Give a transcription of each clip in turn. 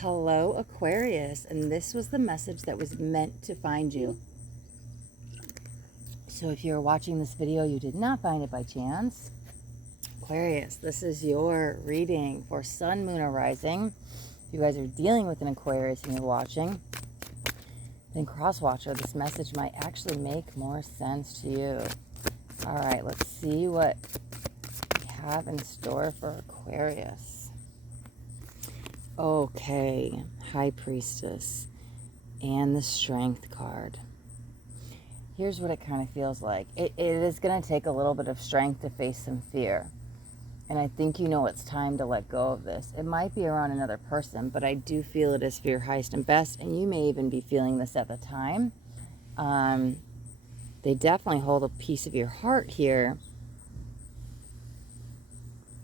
Hello, Aquarius, and this was the message that was meant to find you. So if you're watching this video, you did not find it by chance. Aquarius, this is your reading for Sun, Moon, or Rising. If you guys are dealing with an Aquarius and you're watching, then cross-watcher, this message might actually make more sense to you. All right, let's see what we have in store for Aquarius. Okay, High Priestess and the Strength card. Here's what it kind of feels like. It is going to take a little bit of strength to face some fear. And I think you know it's time to let go of this. It might be around another person, but I do feel it is for your highest and best. And you may even be feeling this at the time. They definitely hold a piece of your heart here.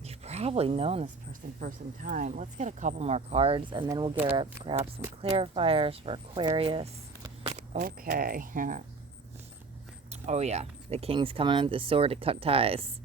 You've probably known this person for some time. Let's get a couple more cards, and then we'll grab some clarifiers for Aquarius. Okay. Oh, yeah. The King's coming with the sword to cut ties.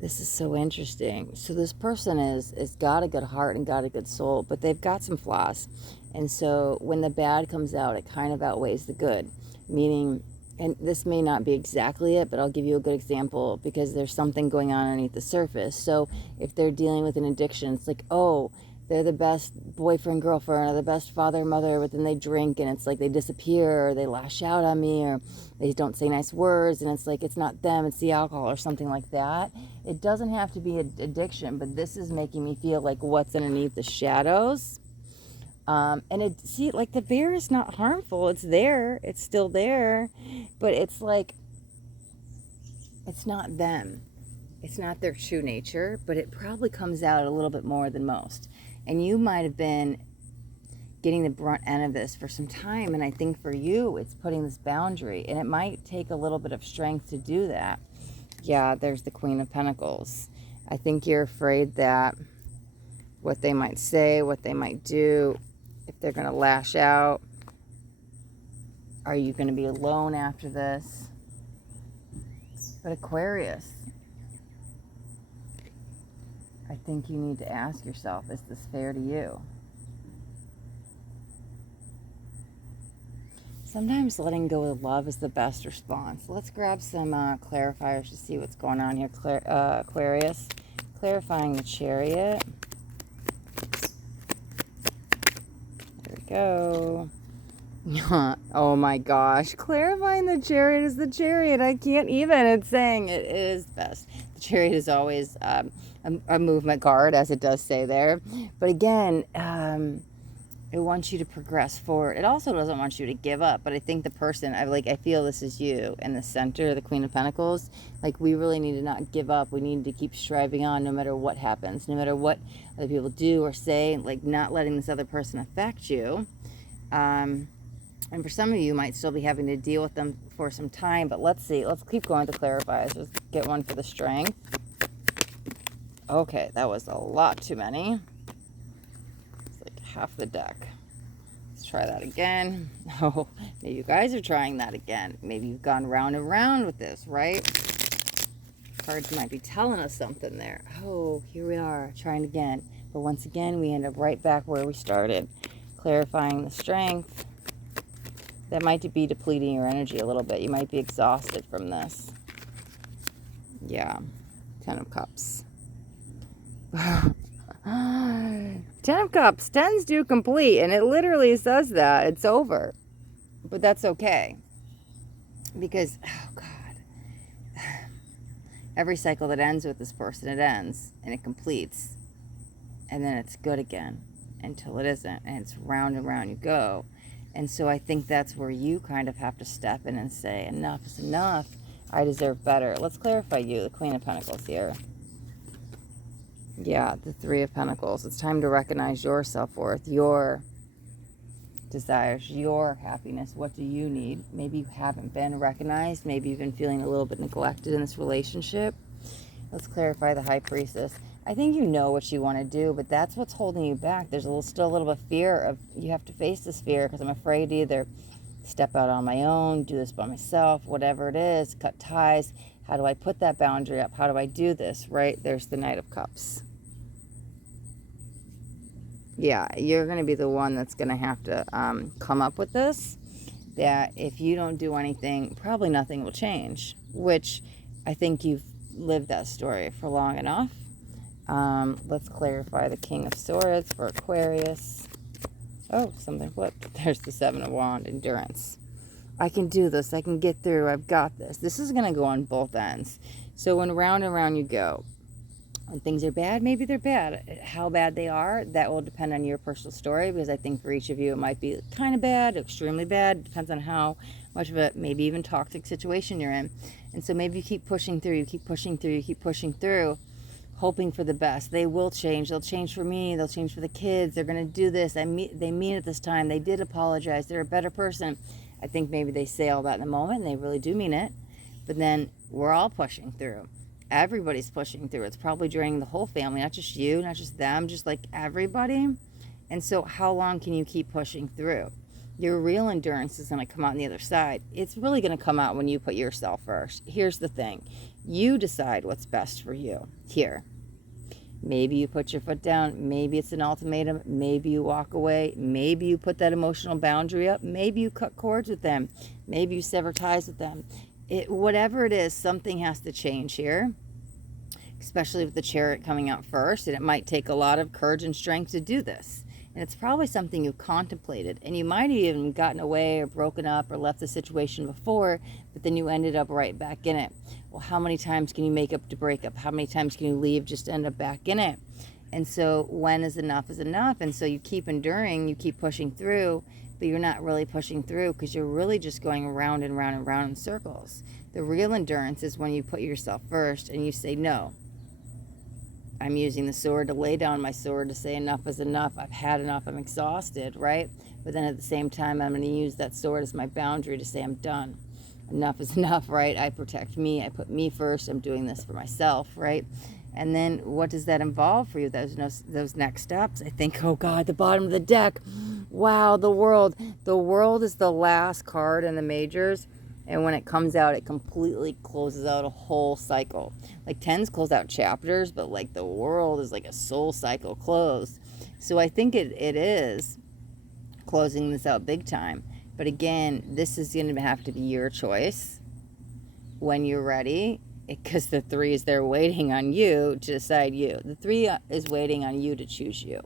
This is so interesting. So this person is got a good heart and got a good soul, but they've got some flaws. And so when the bad comes out, it kind of outweighs the good. Meaning, and this may not be exactly it, but I'll give you a good example because there's something going on underneath the surface. So if they're dealing with an addiction, it's like, oh, they're the best boyfriend, girlfriend, or the best father, mother, but then they drink and it's like they disappear, or they lash out on me, or they don't say nice words, and it's like it's not them, it's the alcohol or something like that. It doesn't have to be an addiction, but this is making me feel like what's underneath the shadows. And see, like the bear is not harmful. It's there. It's still there. But it's like, it's not them. It's not their true nature, but it probably comes out a little bit more than most. And you might have been getting the brunt end of this for some time. And I think for you, it's putting this boundary. And it might take a little bit of strength to do that. Yeah, there's the Queen of Pentacles. I think you're afraid that what they might say, what they might do, if they're going to lash out. Are you going to be alone after this? But Aquarius, I think you need to ask yourself, is this fair to you? Sometimes letting go of love is the best response. Let's grab some clarifiers to see what's going on here. Aquarius, clarifying the Chariot. There we go. Oh my gosh. Clarifying the Chariot is the Chariot. I can't even. It's saying it is best. The Chariot is always a movement card, as it does say there. But again, it wants you to progress forward. It also doesn't want you to give up. But I think the person, I feel this is you in the center, the Queen of Pentacles. Like, we really need to not give up. We need to keep striving on no matter what happens, no matter what other people do or say, like not letting this other person affect you. And for some of you, might still be having to deal with them for some time. But let's see. Let's keep going to clarifiers. Let's get one for the Strength. Okay, that was a lot too many. It's like half the deck. Let's try that again. Oh, maybe you guys are trying that again. Maybe you've gone round and round with this, right? Cards might be telling us something there. Oh, here we are, trying again. But once again, we end up right back where we started. Clarifying the Strength. That might be depleting your energy a little bit. You might be exhausted from this. Yeah. 10 of Cups. 10 of Cups. 10s do complete. And it literally says that. It's over. But that's okay. Because, oh God. Every cycle that ends with this person, it ends. And it completes. And then it's good again. Until it isn't. And it's round and round you go. And so I think that's where you kind of have to step in and say, enough is enough. I deserve better. Let's clarify you, the Queen of Pentacles here. Yeah, the Three of Pentacles. It's time to recognize your self-worth, your desires, your happiness. What do you need? Maybe you haven't been recognized. Maybe you've been feeling a little bit neglected in this relationship. Let's clarify the High Priestess. I think you know what you want to do, but that's what's holding you back. There's still a little bit of fear of, you have to face this fear, because I'm afraid to either step out on my own, do this by myself, whatever it is, cut ties. How do I put that boundary up? How do I do this, right? There's the Knight of Cups. Yeah, you're going to be the one that's going to have to come up with this. That if you don't do anything, probably nothing will change. Which I think you've lived that story for long enough. Let's clarify the King of Swords for Aquarius. Oh, something flipped. There's the Seven of Wands, endurance. I can do this. I can get through. I've got this. This is going to go on both ends. So when round and round you go, when things are bad, maybe they're bad. How bad they are, that will depend on your personal story, because I think for each of you it might be kind of bad, extremely bad. Depends on how much of a maybe even toxic situation you're in. And so maybe you keep pushing through, you keep pushing through, you keep pushing through, hoping for the best. They will change. They'll change for me. They'll change for the kids. They're going to do this. They mean it this time. They did apologize. They're a better person. I think maybe they say all that in the moment, and they really do mean it. But then we're all pushing through. Everybody's pushing through. It's probably draining the whole family, not just you, not just them, just like everybody. And so how long can you keep pushing through? Your real endurance is going to come out on the other side. It's really going to come out when you put yourself first. Here's the thing. You decide what's best for you here. Maybe you put your foot down. Maybe it's an ultimatum. Maybe you walk away. Maybe you put that emotional boundary up. Maybe you cut cords with them. Maybe you sever ties with them. Whatever it is, something has to change here, especially with the Chariot coming out first. And it might take a lot of courage and strength to do this. And it's probably something you've contemplated. And you might have even gotten away or broken up or left the situation before, but then you ended up right back in it. Well, how many times can you make up to break up? How many times can you leave just to end up back in it? And so when is enough is enough. And so you keep enduring, you keep pushing through, but you're not really pushing through because you're really just going around and round and round in circles. The real endurance is when you put yourself first and you say, no, I'm using the sword to lay down my sword to say enough is enough. I've had enough. I'm exhausted, right? But then at the same time, I'm going to use that sword as my boundary to say I'm done. Enough is enough, right? I protect me. I put me first. I'm doing this for myself, right? And then what does that involve for you? Those next steps. I think, oh God, the bottom of the deck. Wow, the world. The world is the last card in the majors. And when it comes out, it completely closes out a whole cycle. Like tens close out chapters, but like the world is like a soul cycle closed. So I think it is closing this out big time. But again, this is going to have to be your choice when you're ready, because the 3 is there waiting on you to decide you. The 3 is waiting on you to choose you.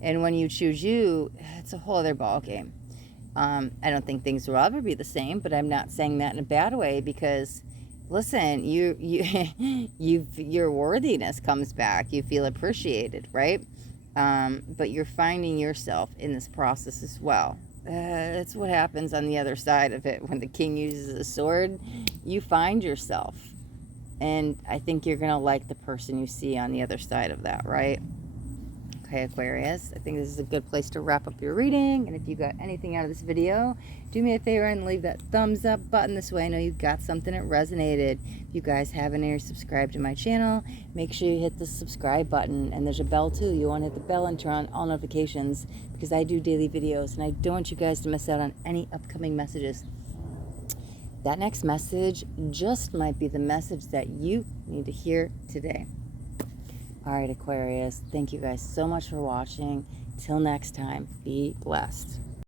And when you choose you, it's a whole other ball game. I don't think things will ever be the same, but I'm not saying that in a bad way, because listen, your worthiness comes back. You feel appreciated, right? But you're finding yourself in this process as well. That's what happens on the other side of it. When the king uses a sword, you find yourself. And I think you're going to like the person you see on the other side of that, right? Okay, Aquarius, I think this is a good place to wrap up your reading. And if you got anything out of this video, do me a favor and leave that thumbs up button. This way I know you got something that resonated. If you guys haven't already subscribed to my channel, make sure you hit the subscribe button. And there's a bell too. You want to hit the bell and turn on all notifications, because I do daily videos and I don't want you guys to miss out on any upcoming messages. That next message just might be the message that you need to hear today. All right, Aquarius, thank you guys so much for watching. Till next time, be blessed.